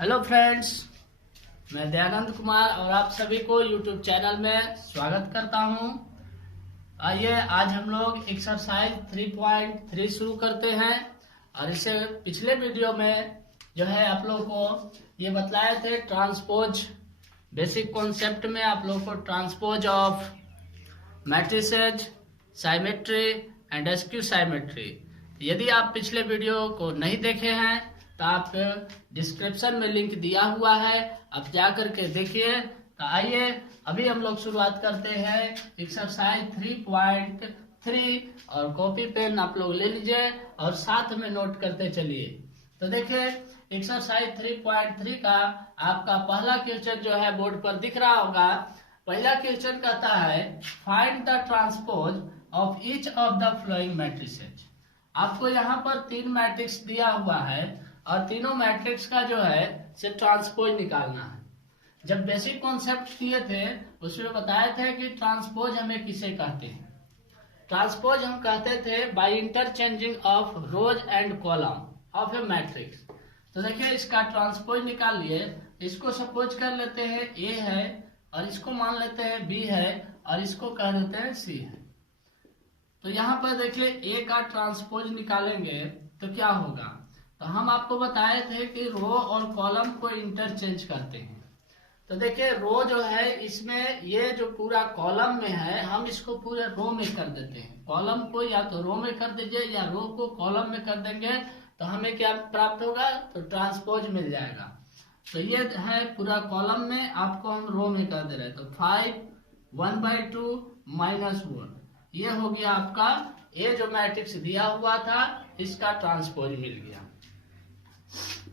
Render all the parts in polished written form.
Hello friends, मैं दयानंद कुमार और आप सभी को यूट्यूब चैनल में स्वागत करता हूं। आइए आज हम लोग एक्सरसाइज 3.3 शुरू करते हैं। और इससे पिछले वीडियो में जो है आप लोगों को ये बतलाए थे ट्रांसपोज बेसिक कॉन्सेप्ट में आप लोगों को transpose of matrices, symmetry and SQ symmetry. यदि आप पिछले वीडियो को नहीं देखे हैं तो आप डिस्क्रिप्शन में लिंक दिया हुआ है, आप जा करके देखिए। तो आइए अभी हम लोग शुरुआत करते हैं एक्सरसाइज 3.3 और कॉपी पेन आप लोग ले लीजिए और साथ में नोट करते चलिए। तो देखिए एक्सरसाइज 3.3 का आपका पहला क्वेश्चन जो है बोर्ड पर दिख रहा होगा। पहला क्वेश्चन कहता है find the transpose of each of the flowing matrices. आपको यहाँ पर 3 मैट्रिक्स दिया हुआ है और तीनों मैट्रिक्स का जो है से ट्रांसपोज निकालना है। जब बेसिक कॉन्सेप्ट किए थे उसमें बताए थे कि ट्रांसपोज हमें किसे कहते हैं। ट्रांसपोज हम कहते थे by interchanging of rose and column of A matrix. तो देखिए इसका ट्रांसपोज निकाल लिए। इसको सपोज कर लेते हैं ए है और इसको मान लेते हैं बी है और इसको कह देते हैं सी है। तो यहाँ पर देखिए ए का ट्रांसपोज निकालेंगे तो क्या होगा। तो हम आपको बताए थे कि रो और कॉलम को इंटरचेंज करते हैं। तो देखिए रो जो है इसमें ये जो पूरा कॉलम में है हम इसको पूरे रो में कर देते हैं। कॉलम को या तो रो में कर दीजिए या रो को कॉलम में कर देंगे तो हमें क्या प्राप्त होगा, तो ट्रांसपोज मिल जाएगा। तो ये है पूरा कॉलम में, आपको हम रो में कर दे रहे हैं। तो 5 1/2 -1 ये हो गया आपका ये जो मैट्रिक्स दिया हुआ था इसका ट्रांसपोज मिल गया।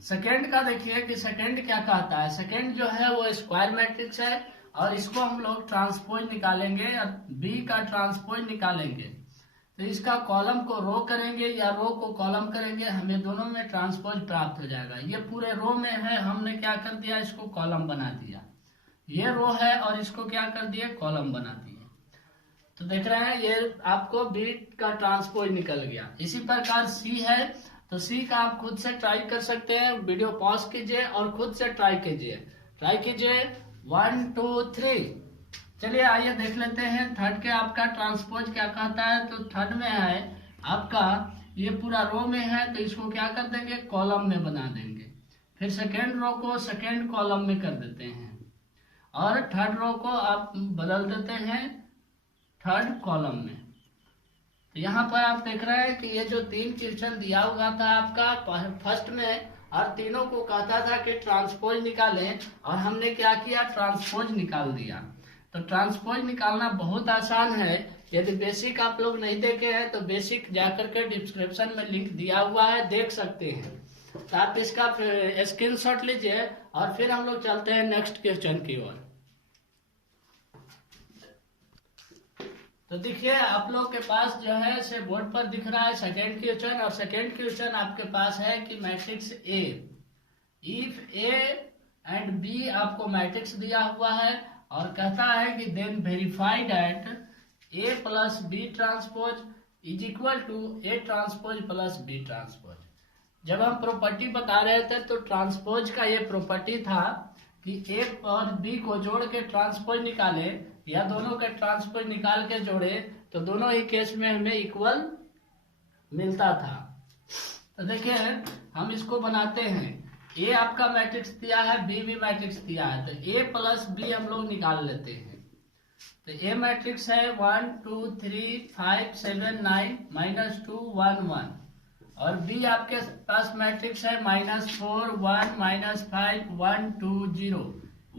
सेकेंड का देखिए कि सेकेंड क्या कहता है। सेकेंड जो है वो स्क्वायर मैट्रिक्स है और इसको हम लोग ट्रांसपोज निकालेंगे और बी का ट्रांसपोज निकालेंगे। तो इसका कॉलम को रो करेंगे या रो को कॉलम करेंगे, हमें दोनों में ट्रांसपोज प्राप्त हो जाएगा। ये पूरे रो में है, हमने क्या कर दिया इसको कॉलम बना दिया। ये रो है और इसको क्या कर दिया कॉलम बना दिया। तो देख रहे हैं ये आपको बी का ट्रांसपोज निकल गया। इसी प्रकार सी है तो सी का आप खुद से ट्राई कर सकते हैं। वीडियो पॉज कीजिए और खुद से ट्राई कीजिए 1 2 3। चलिए आइए देख लेते हैं थर्ड के आपका ट्रांसपोज क्या कहता है। तो थर्ड में है आपका ये पूरा रो में है तो इसको क्या कर देंगे कॉलम में बना देंगे। फिर सेकेंड रो को सेकेंड कॉलम में कर देते हैं और थर्ड रो को आप बदल देते हैं थर्ड कॉलम में। तो यहाँ पर आप देख रहे हैं कि ये जो 3 क्वेश्चन दिया हुआ था आपका फर्स्ट में और तीनों को कहता था कि ट्रांसपोज निकालें और हमने क्या किया ट्रांसपोज निकाल दिया। तो ट्रांसपोज निकालना बहुत आसान है। यदि बेसिक आप लोग नहीं देखे हैं तो बेसिक जाकर के डिस्क्रिप्शन में लिंक दिया हुआ है, देख सकते हैं। तो आप इसका स्क्रीनशॉट लीजिए और फिर हम लोग चलते हैं नेक्स्ट क्वेश्चन की ओर। तो देखिए आप लोग के पास जो है से बोर्ड पर दिख रहा है सेकेंड क्वेश्चन और सेकेंड क्वेश्चन आपके पास है कि matrix A, if A and B आपको मैट्रिक्स दिया हुआ है और कहता है कि then verify that A plus B transpose is equal to A transpose plus B transpose. जब हम प्रॉपर्टी बता रहे थे तो ट्रांसपोज का ये प्रॉपर्टी था कि ए और बी को जोड़ के ट्रांसपोज निकाले या दोनों का ट्रांसपोज निकाल के जोड़े तो दोनों ही केस में हमें इक्वल मिलता था। तो देखिए हम इसको बनाते हैं। ए आपका मैट्रिक्स दिया है, बी भी मैट्रिक्स दिया है, तो ए प्लस बी हम लोग निकाल लेते हैं। तो ए मैट्रिक्स है 1 2 3 5 7 9 -2 1 1 और बी आपके पास मैट्रिक्स है -4 1 -5 1 2 0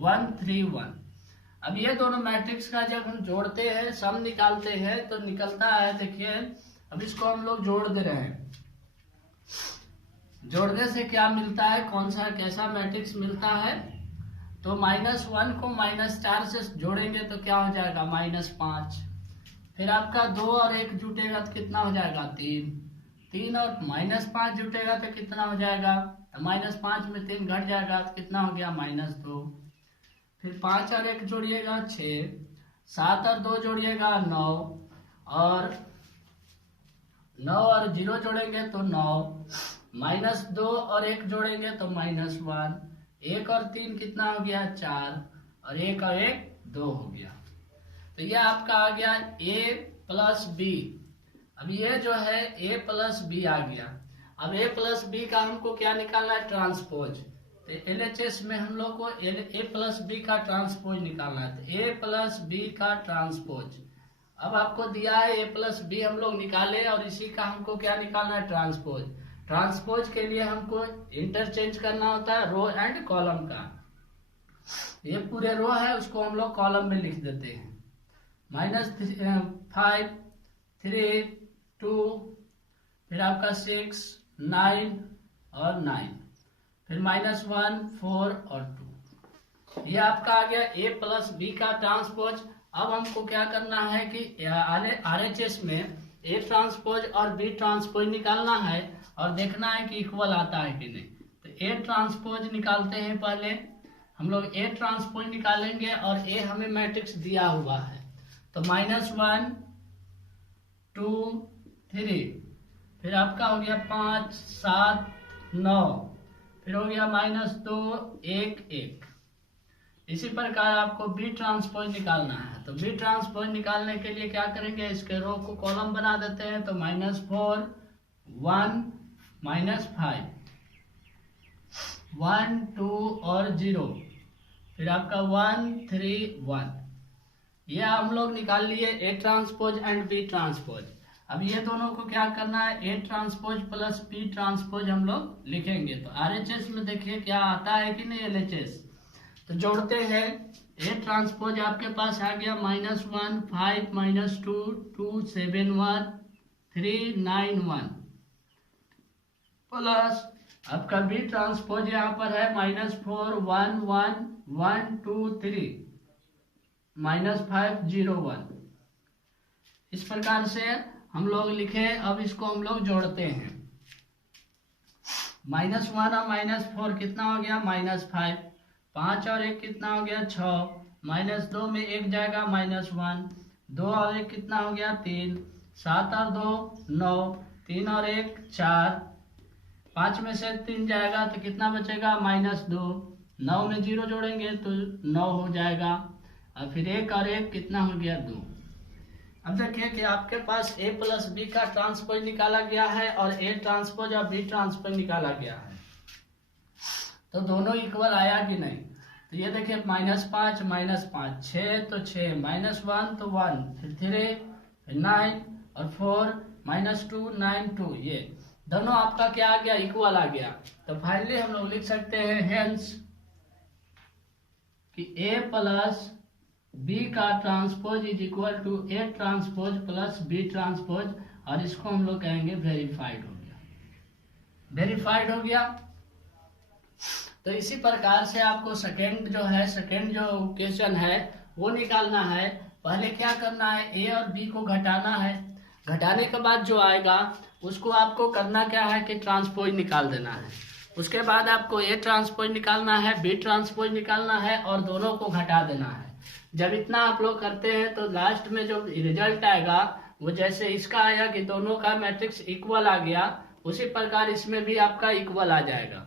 1 3 1। अब ये दोनों मैट्रिक्स का जब हम जोड़ते हैं सम निकालते हैं तो निकलता है। देखिए अब इसको हम लोग जोड़ दे रहे हैं। जोड़ने से क्या मिलता है, कौन सा कैसा मैट्रिक्स मिलता है। तो -1 को -4 से जोड़ेंगे तो क्या हो जाएगा -5। फिर आपका 2 और 1 जुटेगा तो कितना हो जाएगा 3। 3 और -5 जुटेगा तो कितना हो जाएगा, तो -5 में 3 घट जाएगा तो कितना हो गया -2। फिर 5 और 1 जोड़िएगा 6, 7 और 2 जोड़िएगा 9 और 9 और 0 जोड़ेंगे तो 9, -2 और 1 जोड़ेंगे तो -1, 1 और 3 कितना हो गया 4, और 1 और 1 2 हो गया। तो ये आपका आ गया a प्लस बी। अब ये जो है a प्लस बी आ गया। अब a प्लस बी का हमको क्या निकालना है, ट्रांसपोज। तो LHS में हम लोग को a प्लस बी का ट्रांसपोज निकालना है। तो a प्लस बी का ट्रांसपोज, अब आपको दिया है a प्लस बी हम लोग निकाले, और इसी का हमको क्या निकालना है, ट्रांसपोज। ट्रांसपोज के लिए हमको इंटरचेंज करना होता है रो एंड कॉलम का। ये पूरे रो है, उसको हम लोग कॉलम में लिख देते हैं। -5 3 2, फिर आपका 6 9 और 9, फिर -1 4 और 2। ये आपका आ गया a प्लस बी का ट्रांसपोज। अब हमको क्या करना है कि RHS में a ट्रांसपोज और b ट्रांसपोज निकालना है, और देखना है कि इक्वल आता है कि नहीं। तो a ट्रांसपोज निकालते हैं। पहले हम लोग a ट्रांसपोज निकालेंगे, और a हमें मैट्रिक्स दिया हुआ है। तो -1 2 3, फिर आपका हो गया 5 7 9, फिर हो गया -2 1 1। इसी प्रकार आपको बी ट्रांसपोज निकालना है। तो बी ट्रांसपोज निकालने के लिए क्या करेंगे, इसके रो को कॉलम बना देते हैं। तो -4 1 -5 1 2 और 0, फिर आपका 1 3 1। ये हम लोग निकाल लिए A transpose and B transpose. अब ये दोनों को क्या करना है, A transpose plus B transpose हम लोग लिखेंगे। तो RHS में देखिए क्या आता है कि नहीं LHS। तो जोड़ते हैं। ए ट्रांसपोज आपके पास आ गया -1 5 -2 2 7 1 3 9 1, प्लस आपका बी ट्रांसपोज यहाँ पर है -4 1 1 1 2 3 -5 0 1। इस प्रकार से हम लोग लिखे। अब इसको हम लोग जोड़ते हैं। -1 और -4 कितना हो गया, -5। 5 और 1 कितना हो गया 6, -2 में 1 जाएगा -1, 2 और 1 कितना हो गया 3, 7 और 2 9, 3 और 1 4, 5 में से 3 जाएगा तो कितना बचेगा -2, 9 में 0 जोड़ेंगे तो 9 हो जाएगा, और फिर 1 और 1 कितना हो गया 2। अब देखिए कि आपके पास a प्लस बी का ट्रांसपोज निकाला गया है, और a ट्रांसपोज और b ट्रांसपोज निकाला गया है। तो दोनों इक्वल आया कि नहीं। तो ये देखिए -5 -5 6 तो 6, -1 तो 1, फिर 3 फिर 9 और 4 -2 9 2। ये दोनों आपका क्या आ गया, इक्वल आ गया। तो फाइनली हम लोग लिख सकते हैं हेंस कि a प्लस बी का transpose is equal to A transpose plus B transpose, और इसको हम लोग कहेंगे वेरीफाइड हो गया। वेरीफाइड हो गया। तो इसी प्रकार से आपको सेकंड जो क्वेश्चन है वो निकालना है। पहले क्या करना है, ए और बी को घटाना है। घटाने के बाद जो आएगा उसको आपको करना क्या है कि ट्रांसपोज निकाल देना है। उसके बाद आपको ए ट्रांसपोज निकालना है, बी ट्रांसपोज निकालना है, और दोनों को घटा देना है। जब इतना आप लोग करते हैं तो लास्ट में जो रिजल्ट आएगा वो जैसे इसका आया कि दोनों का मैट्रिक्स इक्वल आ गया, उसी प्रकार इसमें भी आपका इक्वल आ जाएगा।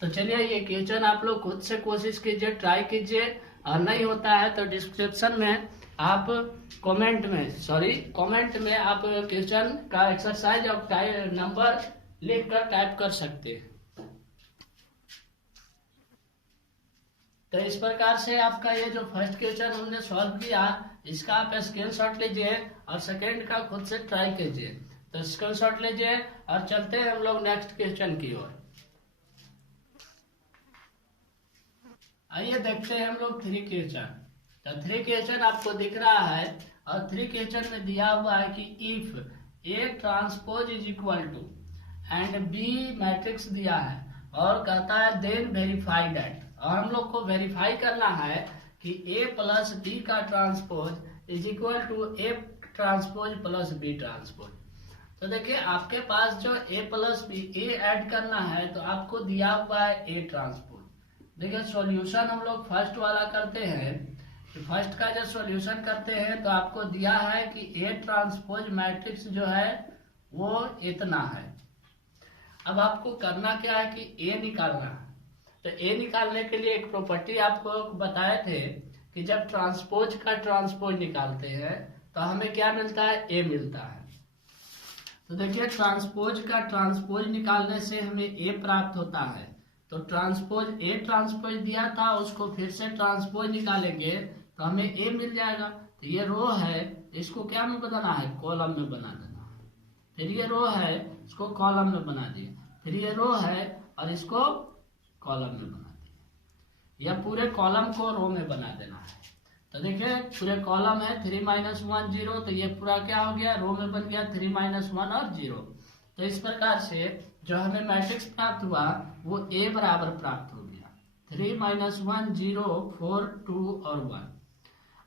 तो चलिए ये क्वेश्चन आप लोग खुद से कोशिश कीजिए, ट्राई कीजिए, और नहीं होता है तो डिस्क्रिप्शन में आप कमेंट में आप क्वेश्चन का एक्सरसाइज और नंबर लिख कर टाइप कर सकते हैं। तो इस प्रकार से आपका ये जो फर्स्ट क्वेश्चन हमने सॉल्व किया, इसका आप स्क्रीनशॉट लीजिए और सेकंड का खुद से ट्राई कीजिए। तो स्क्रीनशॉट लीजिए और चलते हैं हम लोग नेक्स्ट क्वेश्चन की ओर। आइए देखते हैं हम लोग 3 क्वेश्चन। तो 3 क्वेश्चन आपको दिख रहा है, और 3 क्वेश्चन में दिया हुआ है कि if A transpose is equal to and B matrix दिया है, और कहता है देन वेरीफाई दैट। और हम लोग को वेरीफाई करना है कि a प्लस बी का transpose is equal to A transpose plus B transpose. तो देखिए आपके पास जो a प्लस बी ए ऐड करना है, तो आपको दिया हुआ है a ट्रांसपोज। देखिए सॉल्यूशन हम लोग फर्स्ट वाला करते हैं। तो फर्स्ट का जब सॉल्यूशन करते हैं तो आपको दिया है कि a ट्रांसपोज मैट्रिक्स जो है वो इतना है। अब आपको करना क्या है कि a निकालना है। तो ए निकालने के लिए एक प्रॉपर्टी आपको बताए थे कि जब ट्रांसपोज का ट्रांसपोज निकालते हैं तो हमें क्या मिलता है, ए मिलता है। तो देखिए ट्रांसपोज का ट्रांसपोज निकालने से हमें ए प्राप्त होता है। तो ट्रांसपोज ए ट्रांसपोज दिया था, उसको फिर से ट्रांसपोज निकालेंगे तो हमें ए मिल जाएगा। तो ये रो है, इसको क्या में बनाना है, कॉलम में बना देना। फिर ये रो है, इसको कॉलम में बना दिया। फिर ये रो है और इसको कॉलम में बना दिया। या पूरे कॉलम को रो में बना देना है। तो देखिए पूरे कॉलम है 3 - 1 0, तो ये पूरा क्या हो गया, रो में बन गया 3 - 1 और 0। तो इस प्रकार से जो हमें मैट्रिक्स प्राप्त हुआ वो ए बराबर प्राप्त हो गया 3 - 1 0 4 2 और 1।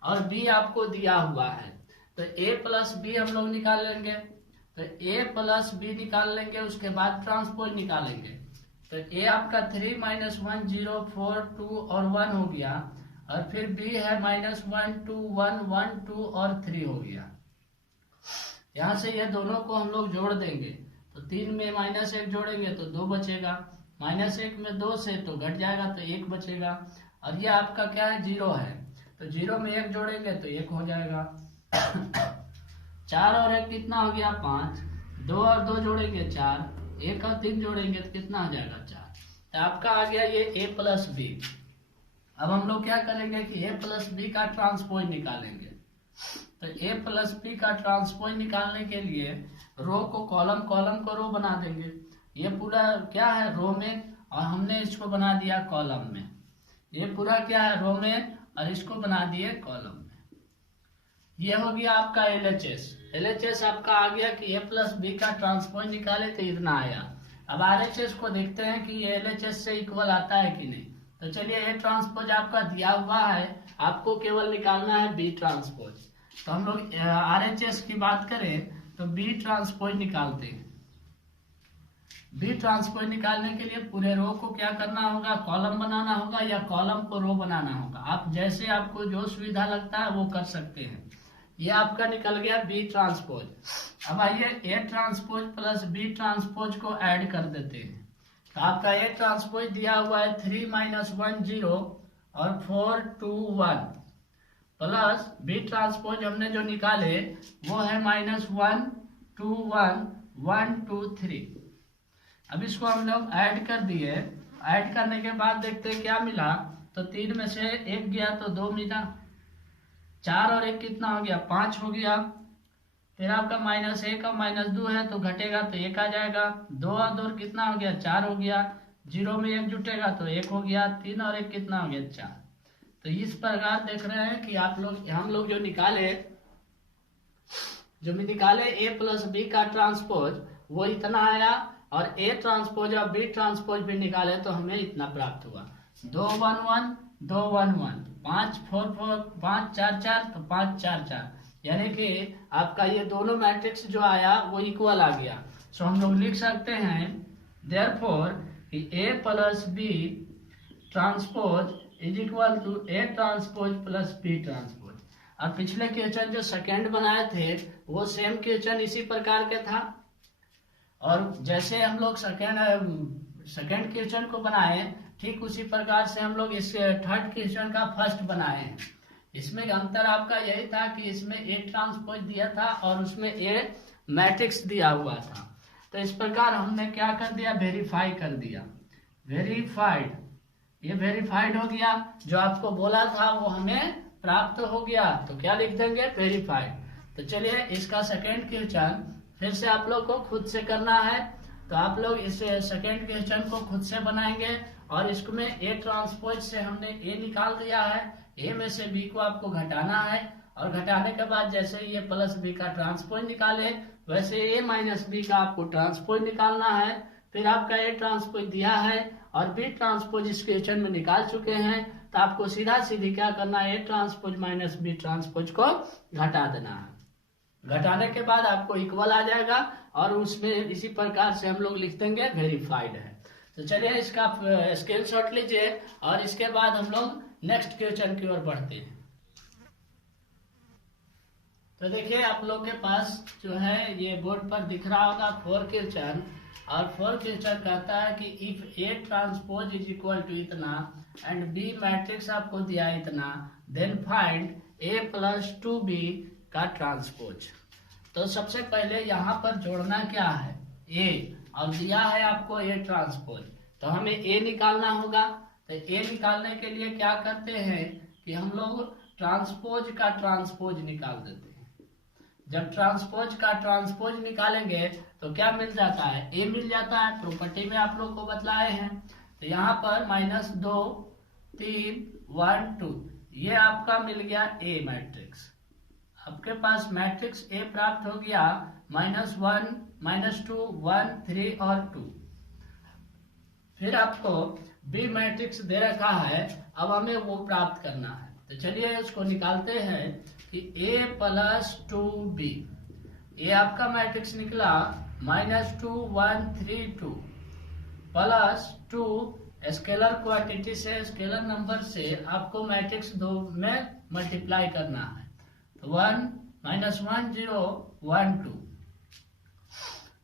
और बी आपको दिया हुआ है, तो ए प्लस बी हम लोग निकाल लेंगे। तो ए प्लस बी निकाल लेंगे, उसके बाद ट्रांसपोज निकालेंगे। तो ए आपका 3 - 1 0 4 2 और 1 हो गया, और फिर बी है -1 2 1 1 2 और 3 हो गया। यहाँ से ये दोनों को हम लोग जोड़ देंगे। तो 3 में -1 जोड़ेंगे तो 2 बचेगा, -1 में 2 से तो घट जाएगा तो 1 बचेगा। और ये आपका क्या है, 0 है, तो 0 में 1 जोड़ेंगे तो 1 हो जाएगा। 4 और 1 कितना हो गया, 5। 2 और 2 जोड़ेंगे 4, 1 और 3 जोड़ेंगे तो कितना हो जाएगा, 4। तो आपका आ गया ये ए प्लस बी। अब हम लोग क्या करेंगे कि ए प्लस बी का ट्रांसपोज निकालेंगे। तो ए प्लस बी का ट्रांसपोज निकालने के लिए रो को कॉलम, कॉलम को रो बना देंगे। ये पूरा क्या है, रो में, और हमने इसको बना दिया कॉलम में। ये पूरा क्या है, रो में, और इसको बना दिए कॉलम में। ये हो गया आपका LHS। LHS आपका आ गया कि ए प्लस बी का ट्रांसपोज निकाले तो इतना आया। अब RHS को देखते हैं कि ये LHS से इक्वल आता है कि नहीं। तो चलिए ए ट्रांसपोज आपका दिया हुआ है, आपको केवल निकालना है बी ट्रांसपोज। तो हम लोग RHS की बात करें तो बी ट्रांसपोज निकालते हैं। बी ट्रांसपोज निकालने के लिए पूरे रो को क्या करना होगा, कॉलम बनाना होगा, या कॉलम को रो बनाना होगा। आप जैसे आपको जो सुविधा लगता है वो कर सकते हैं। ये आपका निकल गया बी ट्रांसपोज। अब आइए A transpose plus B transpose को ऐड कर देते हैं। तो आपका ए ट्रांसपोज दिया हुआ है 3 - 1 0 और 4 2 1, प्लस बी ट्रांसपोज हमने जो निकाले वो है -1 2 1 1 2 3। अब इसको हम लोग ऐड कर दिए। ऐड करने के बाद देखते हैं क्या मिला। तो 3 में से 1 गया तो 2 मिला, 4 और 1 कितना हो गया, 5 हो गया। फिर आपका -1 और -2 है तो घटेगा तो 1 आ जाएगा। 2 और 2 कितना हो गया, 4 हो गया। 0 में 1 जुटेगा तो 1 हो गया। 3 और 1 कितना हो गया, 4। तो इस प्रकार देख रहे हैं कि आप लोग, हम लोग जो निकाले ए प्लस बी का ट्रांसपोज वो इतना आया, और ए ट्रांसपोज और बी ट्रांसपोज भी निकाले तो हमें इतना प्राप्त हुआ। 2 1 1 2 1 1 5 4 4 5 4 4 तो 5 4 4, यानी कि आपका ये दोनों मैट्रिक्स जो आया वो इक्वल आ गया। सो हम लोग लिख सकते हैं देयरफॉर कि A plus B transpose is equal to A transpose plus B transpose. और पिछले क्वेश्चन जो सेकंड बनाए थे वो सेम क्वेश्चन इसी प्रकार के था, और जैसे हम लोग सेकंड क्वेश्चन को बनाए ठीक उसी प्रकार से हम लोग इस थर्ड क्वेश्चन का फर्स्ट बनाए हैं। इसमें अंतर आपका यही था कि इसमें ए ट्रांसपोज दिया था और उसमें ए मैट्रिक्स दिया हुआ था। तो इस प्रकार हमने क्या कर दिया, वेरीफाई कर दिया। वेरीफाइड, ये वेरीफाइड हो गया। जो आपको बोला था वो हमें प्राप्त हो गया, तो क्या लिख देंगे, वेरीफाइड। तो चलिए इसका सेकंड क्वेश्चन फिर से आप लोग को खुद से करना है। तो आप लोग इस सेकंड क्वेश्चन को खुद से बनाएंगे, और इसमें ए ट्रांसपोज से हमने ए निकाल दिया है। ए में से बी को आपको घटाना है, और घटाने के बाद जैसे ये प्लस बी का ट्रांसपोज निकाले वैसे ए माइनस बी का आपको ट्रांसपोज निकालना है। फिर आपका ए ट्रांसपोज दिया है और बी ट्रांसपोज इस क्वेश्चन में निकाल चुके हैं, तो आपको सीधा सीधी क्या करना है, A transpose minus B transpose को घटा देना है। घटाने के बाद आपको इक्वल आ जाएगा, और उसमें इसी प्रकार से हम लोग लिख देंगे वेरीफाइड है। तो चलिए इसका स्क्रीनशॉट लीजिए, और इसके बाद हम लोग नेक्स्ट क्वेश्चन की ओर बढ़ते हैं। तो तो देखिए आप लोग के पास जो है ये बोर्ड पर दिख रहा होगा फोर क्वेश्चन, और फोर क्वेश्चन कहता है कि if A transpose is equal to इतना एंड बी मैट्रिक्स आपको दिया इतना, देन फाइंड ए प्लस 2b का ट्रांसपोज। तो सबसे पहले यहाँ पर जोड़ना क्या है, ए, और दिया है आपको ए ट्रांसपोज, तो हमें ए निकालना होगा। तो ए निकालने के लिए क्या करते हैं कि हम लोग ट्रांसपोज का ट्रांसपोज निकाल देते हैं। जब ट्रांसपोज का ट्रांसपोज निकालेंगे तो क्या मिल जाता है, ए मिल जाता है। प्रॉपर्टी में आप लोग को बतलाए हैं। तो यहाँ पर -2 3 1 2 ये आपका मिल गया ए मैट्रिक्स। आपके पास मैट्रिक्स ए प्राप्त हो गया, -1 -2 1 3 और 2। फिर आपको बी मैट्रिक्स दे रखा है, अब हमें वो प्राप्त करना है। तो चलिए उसको निकालते हैं कि a प्लस 2b, ये आपका मैट्रिक्स निकला -2 1 3 2 प्लस 2 स्केलर क्वांटिटी से स्केलर नंबर से आपको मैट्रिक्स 2 में मल्टीप्लाई करना है। तो 1 -1 0 1 2।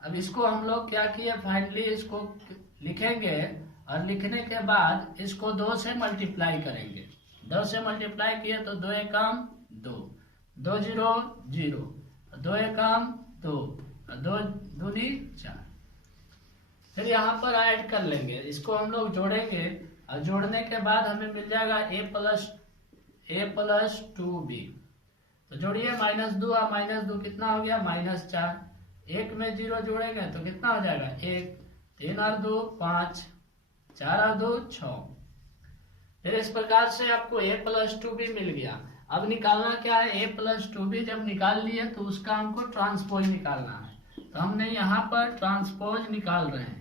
अब इसको हम लोग क्या किए, फाइनली इसको लिखेंगे और लिखने के बाद इसको 2 से मल्टीप्लाई करेंगे। 2 से मल्टीप्लाई किए तो 2 एकम 2 2 0 0, 2 एकम 2, 2 दूनी 4। फिर यहाँ पर ऐड कर लेंगे, इसको हम लोग जोड़ेंगे और जोड़ने के बाद हमें मिल जाएगा a प्लस 2b। तो जोड़िए -2 और -2 कितना हो गया, -4। 1 में 0 जोड़ेंगे तो कितना हो जाएगा 1, 3 और 2 5, 4 और 2 6। फिर इस प्रकार से आपको a प्लस 2b मिल गया। अब निकालना क्या है, a प्लस 2b जब निकाल लिए तो उसका हमको ट्रांसपोज निकालना है। तो हमने यहाँ पर ट्रांसपोज निकाल रहे हैं।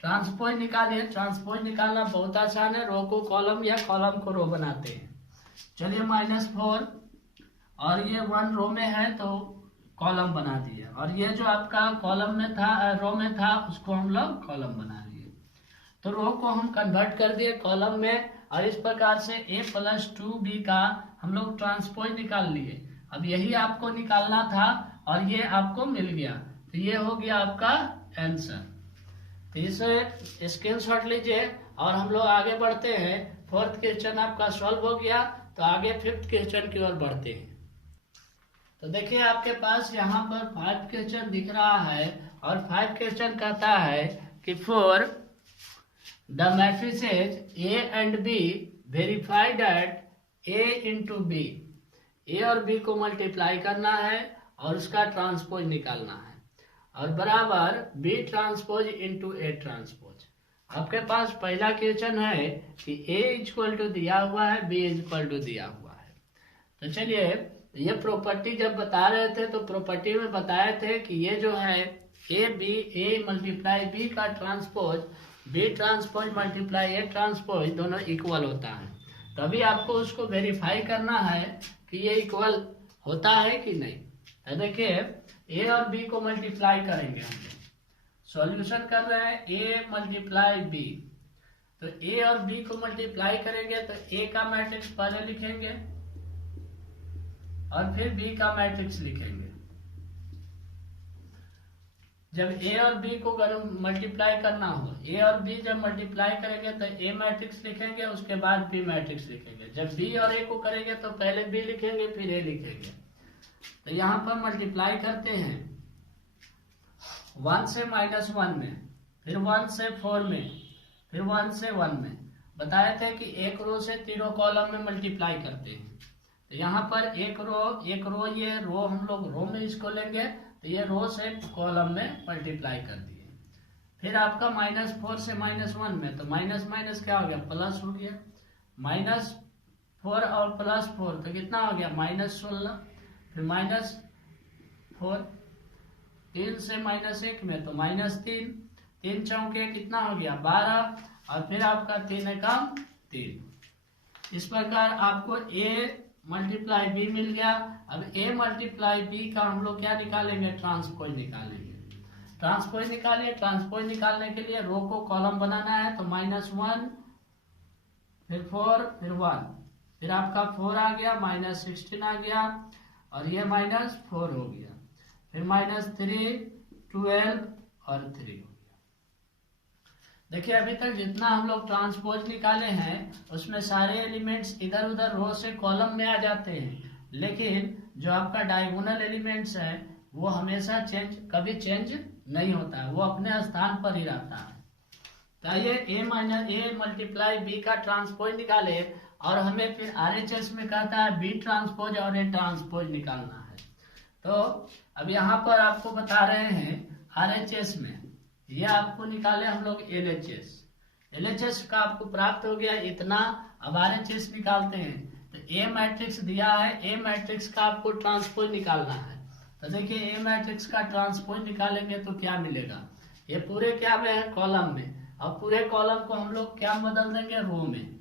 ट्रांसपोज निकालिए। ट्रांसपोज निकालना बहुत आसान है, रो को कॉलम या कॉलम को रो बनाते हैं। चलिए -4 और ये 1 रो में है तो कॉलम बना दिए, और ये जो आपका कॉलम में था रो में था उसको हम लोग कॉलम बना दिए। तो रो को हम कन्वर्ट कर दिए कॉलम में, और इस प्रकार से a प्लस 2b का हम लोग ट्रांसपोज निकाल लिए। अब यही आपको निकालना था और ये आपको मिल गया, तो ये हो गया आपका आंसर। तो इसे स्क्रीनशॉट लीजिए और हम लोग आगे बढ़ते हैं। 4th क्वेश्चन आपका सॉल्व हो गया, तो आगे 5th क्वेश्चन की ओर बढ़ते हैं। तो देखिए आपके पास यहाँ पर 5 क्वेश्चन दिख रहा है, और 5 क्वेश्चन कहता है कि for the matrices A and B verify that A into B, A और B को मल्टीप्लाई करना है और उसका ट्रांसपोज निकालना है, और बराबर B transpose into A transpose. आपके पास पहला क्वेश्चन है कि A इक्वल टू दिया हुआ है, B इक्वल टू दिया हुआ है। तो चलिए ये प्रॉपर्टी जब बता रहे थे तो प्रॉपर्टी में बताए थे कि ये जो है A मल्टीप्लाई B का transpose B transpose multiply A transpose दोनों इक्वल होता है। तभी आपको उसको वेरीफाई करना है कि ये इक्वल होता है कि नहीं। तो देखिए A और B को मल्टीप्लाई करेंगे, हम सॉल्यूशन कर रहे हैं A मल्टीप्लाई B। तो A और B को मल्टीप्लाई करेंगे तो A का मैट्रिक्स पहले लिखेंगे और फिर B का मैट्रिक्स लिखेंगे। जब A और B को मल्टीप्लाई करना हो, A और B जब मल्टीप्लाई करेंगे तो A मैट्रिक्स लिखेंगे, उसके बाद B मैट्रिक्स लिखेंगे। जब B और A को करेंगे तो पहले B लिखेंगे फिर A लिखेंगे। तो यहाँ पर मल्टीप्लाई करते हैं 1 से -1 में, फिर 1 से 4 में, फिर 1 से 1 में। बताए थे कि एक रो से तीनों कॉलम में मल्टीप्लाई करते हैं। तो यहाँ पर एक रो ये रो हम लोग रो में इसको लेंगे, तो ये रो से कॉलम में मल्टीप्लाई कर दिए। फिर आपका -4 से -1 में, तो माइनस माइनस क्या हो गया, प्लस हो गया। -4 और +4 तो कितना हो गया, -16। फिर -4, 3 से -1 में तो -3, 3 चौके कितना हो गया 12, और फिर आपका 3 एकम 3। इस प्रकार आपको A मल्टीप्लाई B मिल गया। अब A मल्टीप्लाई B का हम लोग क्या निकालेंगे, ट्रांसपोज निकालेंगे। ट्रांसपोज निकालिए। ट्रांसपोज निकालने के लिए रो को कॉलम बनाना है, तो -1 फिर 4 फिर 1, फिर आपका 4 आ गया, -16 आ गया, और ये -4 हो गया, फिर -3, 12 और 3 हो गया। देखिए अभी तक जितना हम लोग ट्रांसपोज निकाले हैं उसमें सारे एलिमेंट्स इधर उधर रो से कॉलम में आ जाते हैं, लेकिन जो आपका डायगोनल एलिमेंट्स है वो हमेशा कभी चेंज नहीं होता है, वो अपने स्थान पर ही रहता है। तो ये a मल्टीप्लाई b का ट्रांसपोज निकाले और हमें फिर RHS में कहता है b ट्रांसपोज और a ट्रांसपोज निकालना है। तो अब यहाँ पर आपको बता रहे हैं RHS में ये आपको निकाले हम लोग LHS का आपको प्राप्त हो गया इतना। अब RHS निकालते हैं तो A मैट्रिक्स दिया है, A मैट्रिक्स का आपको ट्रांसपोज निकालना है। तो देखिए A मैट्रिक्स का ट्रांसपोज निकालेंगे तो क्या मिलेगा, ये पूरे क्या में है, कॉलम में। अब पूरे कॉलम को हम लोग क्या बदल देंगे, रो में।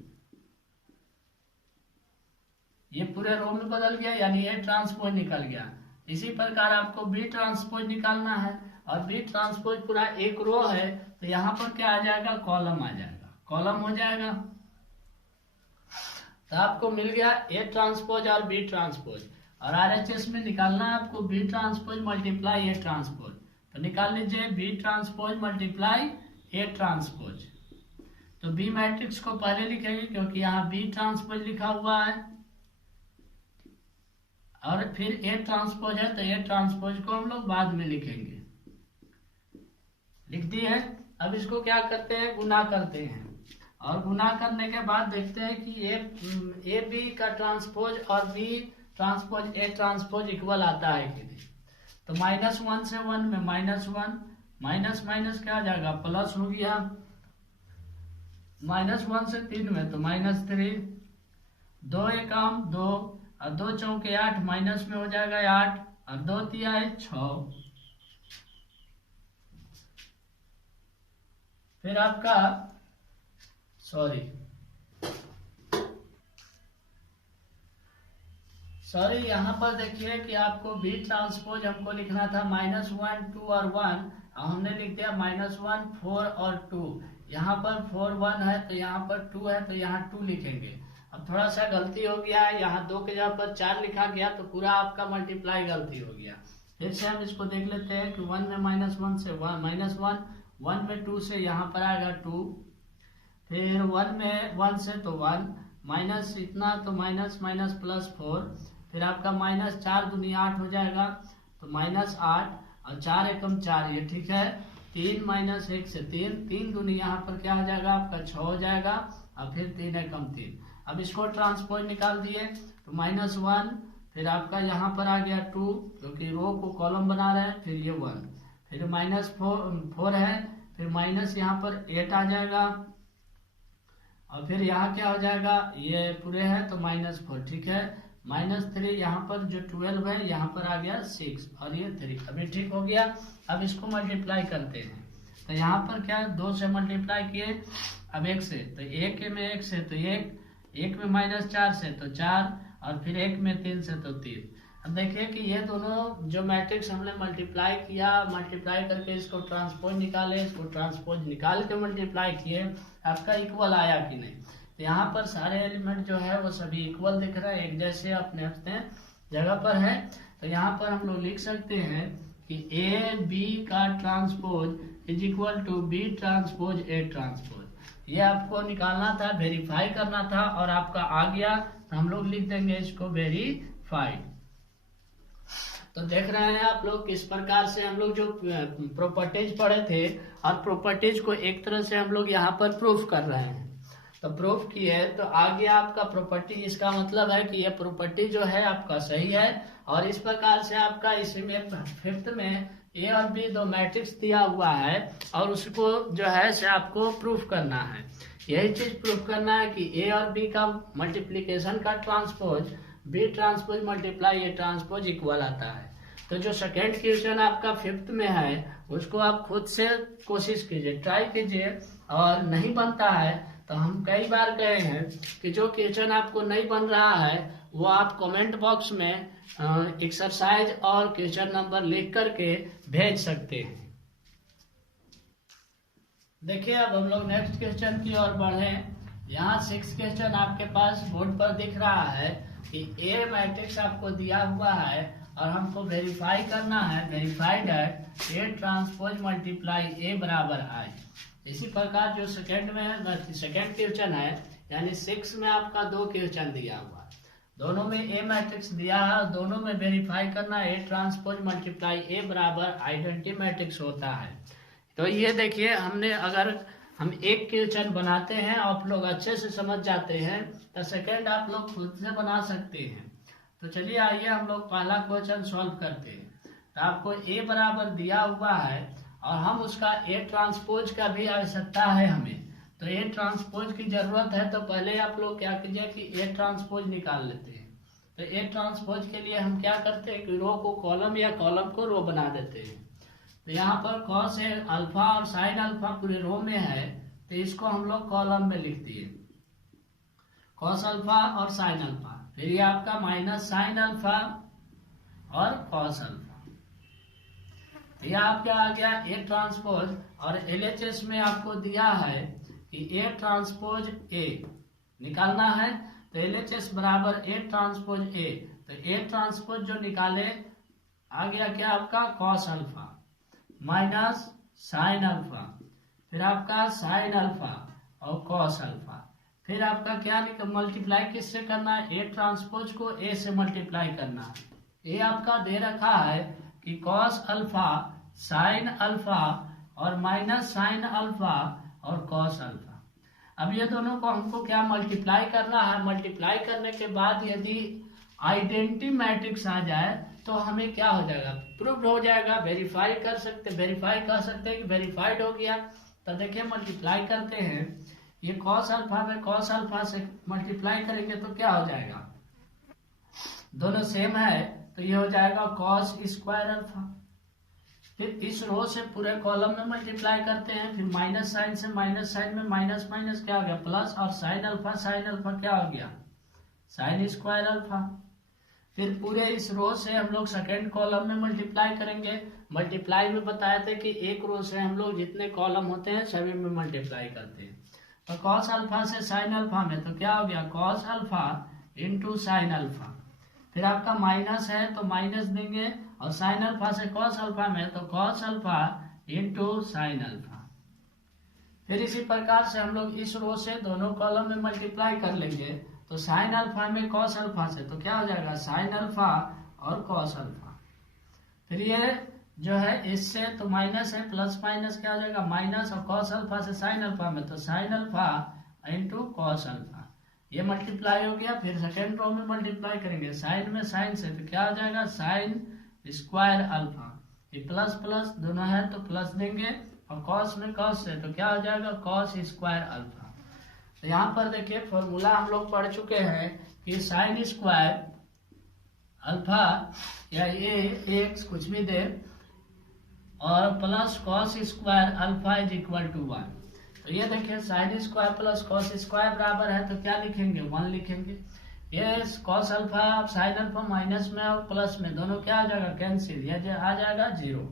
ये पूरे रो में बदल गया यानी A ट्रांसपोज निकल गया। इसी प्रकार आपको B ट्रांसपोज निकालना है और B ट्रांसपोज पूरा एक रो है तो यहाँ पर क्या आ जाएगा, कॉलम आ जाएगा, कॉलम हो जाएगा। तो आपको मिल गया A ट्रांसपोज और B ट्रांसपोज। और RHS में निकालना है आपको B transpose multiply A transpose. तो निकाल लीजिए B transpose multiply A transpose. तो B मैट्रिक्स को पहले लिखेंगे क्योंकि यहाँ B ट्रांसपोज लिखा हुआ है, और फिर A ट्रांसपोज है तो A ट्रांसपोज को हम लोग बाद में लिखेंगे। लिख दिए। अब इसको क्या करते हैं, गुना करते हैं, और गुना करने के बाद देखते हैं कि A B का ट्रांसपोज और B transpose A transpose equal आता है कि नहीं। तो -1 से 1 में -1, माइनस माइनस क्या आ जाएगा, प्लस हो गया। -1 से 3 में तो -3, 2 एकम 2 और 2 चौके 8, माइनस में हो जाएगा 8 और 2 तिया 6। फिर आपका सॉरी यहाँ पर देखिए कि आपको B ट्रांसपोज हमको लिखना था -1, 2 और 1, हमने लिख दिया -1, 4 और 2। यहाँ पर 4, 1 है तो यहाँ पर 2 है तो यहाँ 2 लिखेंगे। अब थोड़ा सा गलती हो गया है, यहाँ 2 के जगह पर 4 लिखा गया तो पूरा आपका मल्टीप्लाई गलती हो गया। फिर से हम इसको देख लेते हैं कि 1 में -1 से -1, 1 में 2 से यहाँ पर आएगा 2, फिर 1 में 1 से तो 1, माइनस इतना तो माइनस माइनस प्लस 4, फिर आपका -4 दूनी 8 हो जाएगा तो -8 और 4 एकम 4, ये ठीक है। 3 - 1 से 3, 3 दूनी यहाँ पर क्या हो जाएगा आपका 6 हो जाएगा और फिर 3 एकम 3। अब इसको ट्रांसपोज निकाल दिए तो -1, फिर आपका यहाँ पर आ गया 2 क्योंकि रो को कॉलम बना रहे हैं, फिर ये 1, फिर -4 है, फिर माइनस यहाँ पर 8 आ जाएगा और फिर यहाँ क्या हो जाएगा, ये पूरे है तो -4, ठीक है। -3 यहाँ पर जो 12 है यहाँ पर आ गया 6 और ये 3, अभी ठीक हो गया। अब इसको मल्टीप्लाई करते हैं तो यहाँ पर क्या 2 से मल्टीप्लाई किए, अब 1 से तो 1 में 1 से तो 1, 1 में -4 से तो 4 और फिर 1 में 3 से तो 3। अब देखिए कि ये दोनों जो मैट्रिक्स हमने मल्टीप्लाई किया, मल्टीप्लाई करके इसको ट्रांसपोज निकाले, इसको ट्रांसपोज निकाल के मल्टीप्लाई किए, आपका इक्वल आया कि नहीं। तो यहाँ पर सारे एलिमेंट जो है वो सभी इक्वल दिख रहे हैं, एक जैसे अपने अपने जगह पर है। तो यहाँ पर हम लोग लिख सकते हैं कि A B का transpose is equal to B transpose A transpose. ये आपको निकालना था, वेरीफाई करना था और आपका आ गया तो हम लोग लिख देंगे इसको वेरीफाइड। तो देख रहे हैं आप लोग किस प्रकार से हम लोग जो प्रॉपर्टीज पढ़े थे और प्रॉपर्टीज को एक तरह से हम लोग यहाँ पर प्रूफ कर रहे हैं। तो प्रूफ किए तो आ गया आपका प्रॉपर्टी, इसका मतलब है कि ये प्रॉपर्टी जो है आपका सही है। और इस प्रकार से आपका इसमें 5th में A और B दो मैट्रिक्स दिया हुआ है और उसको जो है से आपको प्रूफ करना है। यही चीज प्रूफ करना है कि A और B का मल्टीप्लीकेशन का transpose B transpose multiply A transpose equal आता है। तो जो सेकेंड क्वेश्चन आपका 5th में है उसको आप खुद से कोशिश कीजिए, ट्राई कीजिए, और नहीं बनता है तो हम कई बार कहे हैं कि जो क्वेश्चन आपको नहीं बन रहा है वो आप कमेंट बॉक्स में एक्सरसाइज और क्वेश्चन नंबर लिख करके भेज सकते हैं। देखिए अब हम लोग नेक्स्ट क्वेश्चन की ओर बढ़े। यहाँ 6 क्वेश्चन आपके पास बोर्ड पर दिख रहा है कि ए मैट्रिक्स आपको दिया हुआ है और हमको वेरीफाई करना है, verify that A transpose multiply A बराबर आई। इसी प्रकार जो सेकंड में है, सेकंड क्वेश्चन है, यानी 6 में आपका 2 क्वेश्चन दिया हुआ है, दोनों में ए मैट्रिक्स दिया है, दोनों में वेरीफाई करना है ए ट्रांसपोज मल्टीप्लाई ए बराबर आइडेंटिटी मैट्रिक्स होता है। तो ये देखिए, हमने अगर हम एक क्वेश्चन बनाते हैं, आप लोग अच्छे से समझ जाते हैं, तो सेकंड आप लोग खुद से बना सकते हैं। तो चलिए आइए हम लोग पहला क्वेश्चन सॉल्व करते हैं। तो आपको ए बराबर दिया हुआ है और हम उसका ए ट्रांसपोज का भी आवश्यकता है हमें, तो ए ट्रांसपोज की जरूरत है। तो पहले आप लोग क्या कीजिए कि ए ट्रांसपोज निकाल लेते हैं। तो ए ट्रांसपोज के लिए हम क्या करते हैं कि रो को कॉलम या कॉलम को रो बना देते हैं। तो यहाँ पर कॉस अल्फा और साइन अल्फा पूरे रो में है, तो इसको हम लोग कॉलम में लिख दिए, कॉस अल्फा और साइन अल्फा। फिर ये आपका माइनस साइन अल्फा और कॉस अल्फा। तो यह आपका आ गया ए ट्रांसपोज। और एलएचएस में आपको दिया है कि ए ट्रांसपोज ए निकालना है, तो एलएचएस बराबर ए ट्रांसपोज ए। तो ए ट्रांसपोज जो निकाले आ गया क्या आपका cos alpha minus sine alpha, फिर आपका साइन अल्फा और कॉस अल्फा। फिर आपका क्या मल्टीप्लाई किससे करना है, ए ट्रांसपोज को ए से मल्टीप्लाई करना है। ए आपका दे रखा है कि कॉस अल्फा साइन अल्फा और माइनस साइन अल्फा और कॉस अल्फा। अब ये दोनों को हमको क्या मल्टीप्लाई करना है। मल्टीप्लाई करने के बाद यदि आइडेंटिटी मैट्रिक्स आ जाए तो हमें क्या हो जाएगा, प्रूव्ड हो जाएगा, वेरीफाई कर सकते, वेरीफाई कर सकते हैं कि वेरीफाइड हो गया। तो देखिए मल्टीप्लाई करते हैं, ये कॉस अल्फा में कॉस अल्फा से मल्टीप्लाई करेंगे तो क्या हो जाएगा, दोनों सेम है, तो ये हो जाएगा कॉस स्क्वायर अल्फा। फिर इस रो से पूरे कॉलम में मल्टीप्लाई करते हैं, फिर माइनस साइन से माइनस साइन में माइनस माइनस क्या हो गया प्लस, और साइन अल्फा क्या हो गया साइन स्क्वायर अल्फा। फिर पूरे इस रो से हम लोग सेकेंड कॉलम में मल्टीप्लाई करेंगे। मल्टीप्लाई में बताए थे कि एक रो से हम लोग जितने कॉलम होते हैं सभी में मल्टीप्लाई करते हैं। तो कॉस अल्फा से साइन अल्फा में तो क्या हो गया cos alpha into sine alpha. फिर आपका माइनस है तो माइनस देंगे, और साइन अल्फा से कॉस अल्फा में तो cos alpha into sine alpha. फिर इसी प्रकार से हम लोग इस रो से दोनों कॉलम में मल्टीप्लाई कर लेंगे। तो साइन अल्फा में कॉस अल्फा से तो क्या हो जाएगा साइन अल्फा और कॉस अल्फा। फिर ये जो है इससे तो माइनस है, प्लस माइनस क्या हो जाएगा माइनस, और कॉस अल्फा से साइन अल्फा में तो sine alpha into cos alpha. ये मल्टीप्लाई हो गया। फिर सेकेंड रो में मल्टीप्लाई करेंगे साइन में साइन से तो क्या हो जाएगा साइन स्क्वायर अल्फा। ये प्लस प्लस दोनों है तो प्लस देंगे, और कॉस में कॉस से तो क्या हो जाएगा कॉस स्क्वायर अल्फा। तो यहाँ पर देखिए फॉर्मूला हम लोग पढ़ चुके हैं कि साइन स्क्वायर अल्फा या ए एक्स कुछ भी दे और plus cos square alpha is equal to 1। तो ये देखिए sine square plus cos square बराबर है तो क्या लिखेंगे 1 लिखेंगे। ये cos alpha sine alpha minus में और प्लस में दोनों क्या आ जाएगा कैंसिल, ये आ जाएगा 0,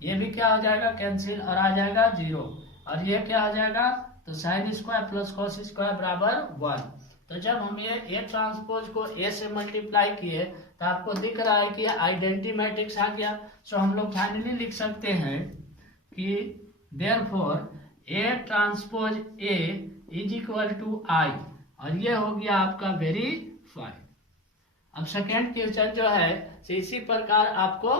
ये भी क्या हो जाएगा कैंसिल और आ जाएगा 0, और ये क्या आ जाएगा तो sign square plus cos square बराबर 1। तो जब हम ये ए ट्रांसपोज को ए से मल्टीप्लाई किए तो आपको दिख रहा है कि आइडेंटिटी मैट्रिक्स आ गया। सो हम लोग फाइनली लिख सकते हैं कि therefore A transpose A is equal to I, और ये हो गया आपका वेरीफाई। अब सेकेंड क्वेश्चन जो है इसी प्रकार आपको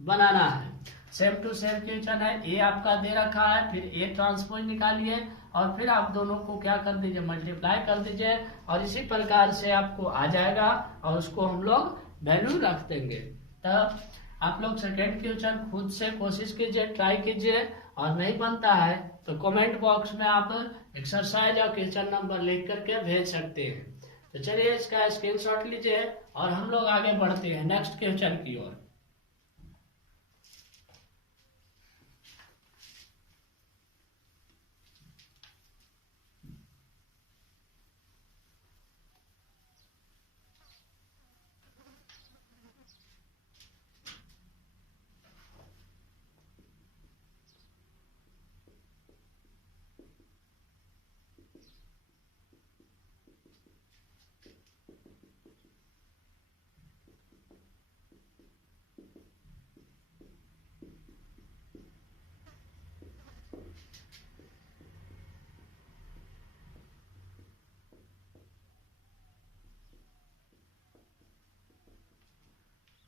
बनाना है, सेम टू सेम क्वेश्चन है। ए आपका दे रखा है, फिर ए ट्रांसपोज निकालिए और फिर आप दोनों को क्या कर दीजिए मल्टीप्लाई कर दीजिए, और इसी प्रकार से आपको आ जाएगा और उसको हम लोग वैल्यू रख देंगे। तब आप लोग सेकेंड क्वेश्चन खुद से कोशिश कीजिए, ट्राई कीजिए, और नहीं बनता है तो कमेंट बॉक्स में आप एक्सरसाइज और क्वेश्चन नंबर लिख करके भेज सकते हैं। तो चलिए इसका स्क्रीनशॉट लीजिए और हम लोग आगे बढ़ते हैं नेक्स्ट क्वेश्चन की ओर।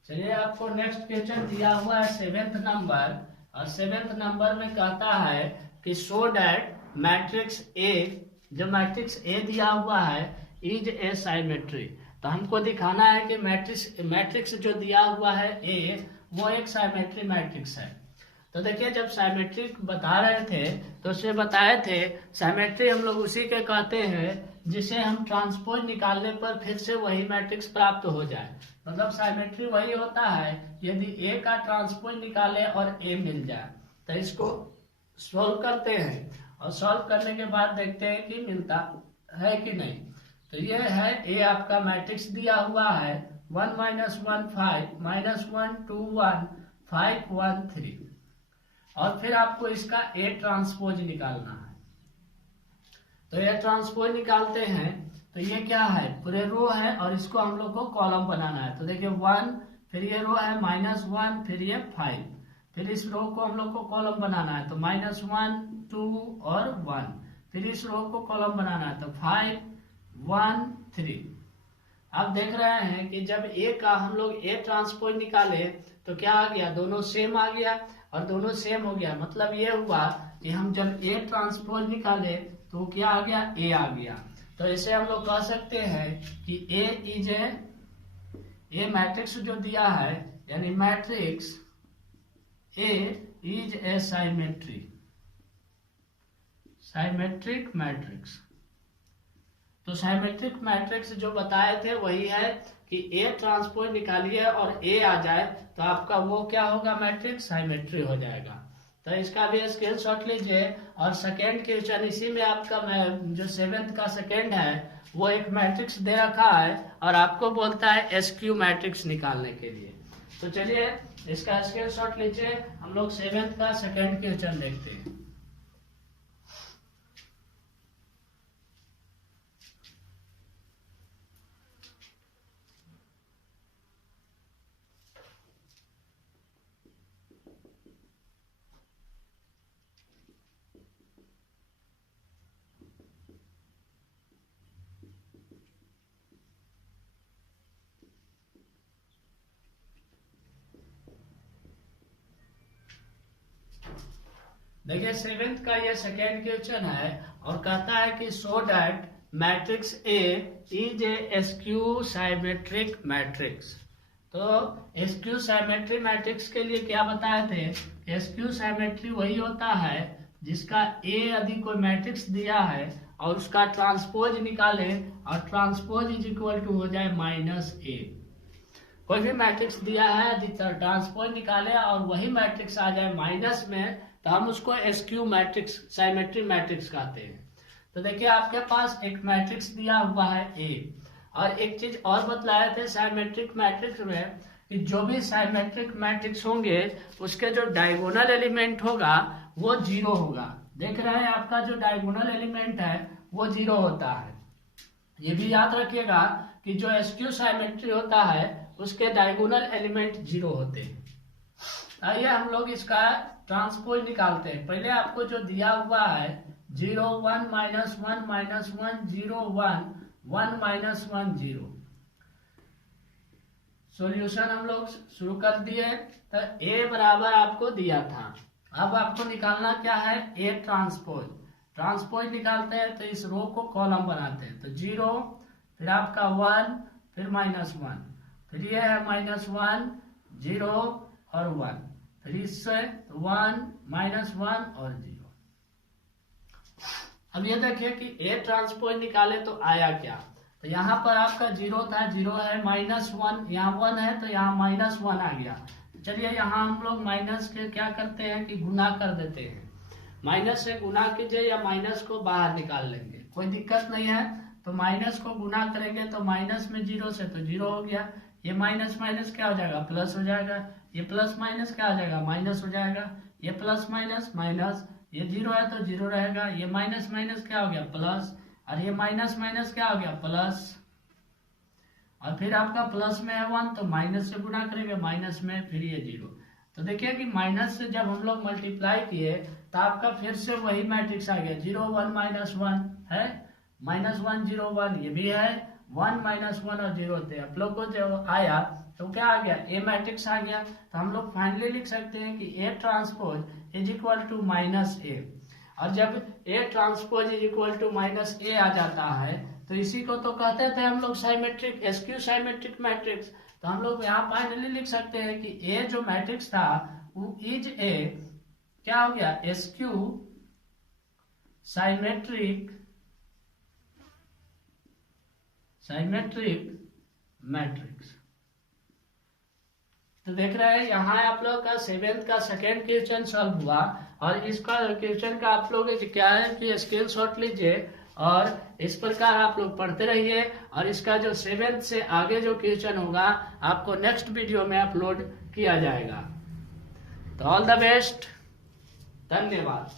चलिए आपको नेक्स्ट क्वेश्चन दिया हुआ है 7th नंबर, और 7th नंबर में कहता है कि शो डैट मैट्रिक्स ए, जो मैट्रिक्स ए दिया हुआ है इज ए साइमेट्री। तो हमको दिखाना है कि मैट्रिक्स जो दिया हुआ है ए वो एक साइमेट्री मैट्रिक्स है। तो देखिए जब साइमेट्रिक बता रहे थे तो उसमें बताए थे साइमेट्री हम लोग उसी के कहते हैं जिसे हम ट्रांसपोज निकालने पर फिर से वही मैट्रिक्स प्राप्त हो जाए। मतलब साइमेट्री वही होता है यदि ए का ट्रांसपोज निकाले और ए मिल जाए। तो इसको सॉल्व करते हैं और सॉल्व करने के बाद देखते हैं कि मिलता है कि नहीं। तो ये है ए आपका मैट्रिक्स दिया हुआ है 1 - 1 5 -1 2 1 5 1 3, और फिर आपको इसका ए ट्रांसपोज निकालना है। तो ए ट्रांसपोज निकालते हैं तो ये क्या है, पूरे रो है और इसको हम लोग को कॉलम बनाना है। तो देखिए 1, फिर ये रो है -1, फिर ये 5, फिर इस रो को हम लोग को कॉलम बनाना है। तो -1 2 और 1, फिर इस रो को कॉलम बनाना है। तो 5 1 3। अब देख रहे हैं कि जब ए का हम लोग ए ट्रांसपोज निकाले तो क्या आ गया, दोनों सेम आ गया और दोनों सेम हो गया। मतलब ये हुआ कि हम जब ए ट्रांसपोज निकाले तो क्या आ गया, ए आ गया। तो इसे हम लोग कह सकते हैं कि ए मैट्रिक्स जो दिया है यानी matrix A is a symmetric matrix. तो साइमेट्रिक मैट्रिक्स जो बताए थे वही है कि ए ट्रांसपोज निकालिए और ए आ जाए तो आपका वो क्या होगा, मैट्रिक्स साइमेट्री हो जाएगा। तो इसका भी स्क्रीनशॉट लीजिए। और सेकेंड क्वेश्चन इसी में आपका जो 7th का सेकेंड है वो एक मैट्रिक्स दे रखा है और आपको बोलता है एसक्यू मैट्रिक्स निकालने के लिए। तो चलिए इसका स्क्रीनशॉट लीजिए, हम लोग 7th का सेकेंड क्वेश्चन देखते हैं। देखिए 7th का ये सेकेंड क्वेश्चन है और कहता है कि show that matrix A is a askew symmetric matrix. तो एस्क्यू साइमेट्री मैट्रिक्स के लिए क्या बताए थे, एस्क्यू साइमेट्री वही होता है जिसका ए यदि कोई मैट्रिक्स दिया है और उसका ट्रांसपोज निकाले और ट्रांसपोज इज इक्वल टू हो जाए -a। कोई भी मैट्रिक्स दिया है यदि ट्रांसपोज निकाले और वही मैट्रिक्स आ जाए माइनस में तो हम उसको एस्क्यू मैट्रिक्स साइमेट्री मैट्रिक्स कहते हैं। तो देखिए आपके पास एक मैट्रिक्स दिया हुआ है ए, और एक चीज और बतलाए थे साइमेट्रिक मैट्रिक्स में कि जो भी साइमेट्रिक मैट्रिक्स होंगे उसके जो डायगोनल एलिमेंट होगा वो 0 होगा। देख रहे हैं आपका जो डायगोनल एलिमेंट है वो 0 होता है। ये भी याद रखिएगा कि जो एस्क्यू साइमेट्री होता है उसके डायगोनल एलिमेंट 0 होते हैं। आइए हम लोग इसका ट्रांसपोज निकालते हैं। पहले आपको जो दिया हुआ है 0 1 -1 -1 0 1 1 -1 0। सॉल्यूशन हम लोग शुरू कर दिए। तो ए बराबर आपको दिया था। अब आपको निकालना क्या है, ए ट्रांसपोज निकालते हैं तो इस रो को कॉलम बनाते हैं। तो 0, फिर आपका 1, फिर -1, फिर ये है -1 0 और 1, फिर इससे 1 -1 और 0। अब ये देखिए कि ए ट्रांसपोज निकाले तो आया क्या। तो यहाँ पर आपका 0 था, 0 है, -1 यहाँ 1 है तो यहाँ -1 आ गया। चलिए यहाँ हम लोग माइनस के क्या करते हैं कि गुना कर देते हैं। माइनस से गुना कीजिए या माइनस को बाहर निकाल लेंगे, कोई दिक्कत नहीं है। तो माइनस को गुना करेंगे तो माइनस में 0 से तो 0 हो गया। ये माइनस माइनस क्या हो जाएगा, प्लस हो जाएगा। ये प्लस माइनस क्या हो जाएगा, माइनस हो जाएगा। ये प्लस माइनस माइनस, ये 0 है तो 0 रहेगा। ये माइनस माइनस क्या हो गया, प्लस, और ये माइनस माइनस क्या हो गया, प्लस। और फिर आपका प्लस में है 1 तो माइनस से गुना करेंगे, माइनस में फिर ये 0। तो देखिए कि माइनस से जब हम लोग मल्टीप्लाई किए तो आपका फिर से वही मैट्रिक्स आ गया। 0 1 -1 है, -1 0 1 ये भी है, 1 -1 और 0 थे। आप लोग को जब आया तो क्या आ गया, ए मैट्रिक्स आ गया। तो हम लोग फाइनली लिख सकते हैं कि A transpose is equal to minus A. और जब A transpose is equal to minus A आ जाता है तो इसी को तो कहते थे हम लोग साइमेट्रिक, एसक्यू साइमेट्रिक मैट्रिक्स। तो हम लोग यहाँ फाइनली लिख सकते हैं कि ए जो मैट्रिक्स था वो इज ए क्या हो गया, एसक्यू साइमेट्रिक मैट्रिक्स। तो देख रहे हैं यहाँ आप लोग का 7th का सेकेंड क्वेश्चन सॉल्व हुआ। और इसका क्वेश्चन का आप लोग क्या है कि स्क्रीनशॉट लीजिए और इस प्रकार आप लोग पढ़ते रहिए। और इसका जो 7th से आगे जो क्वेश्चन होगा आपको नेक्स्ट वीडियो में अपलोड किया जाएगा। तो ऑल द बेस्ट, धन्यवाद।